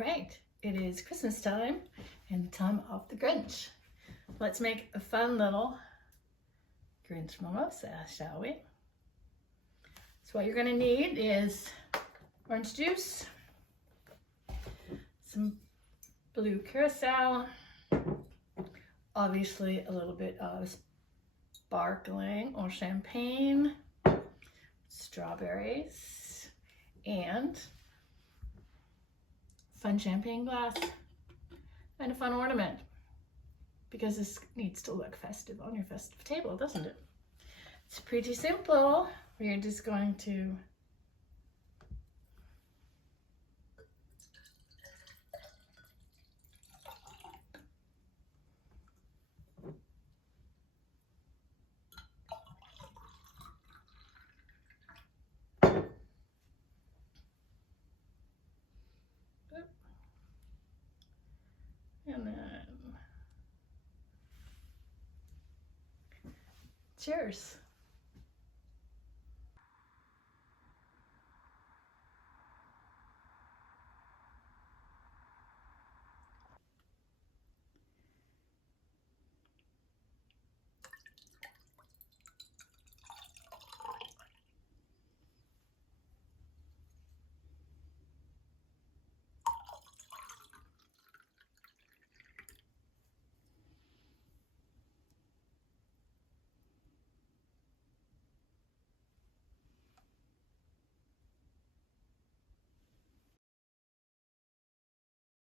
right, it is Christmas time and the time of the Grinch. Let's make a fun little Grinch Mimosa, shall we? So what you're going to need is orange juice, some blue Curaçao, obviously a little bit of sparkling or champagne, strawberries, and fun champagne glass and a fun ornament, because this needs to look festive on your festive table, doesn't it? It's pretty simple. We're just going to and then cheers.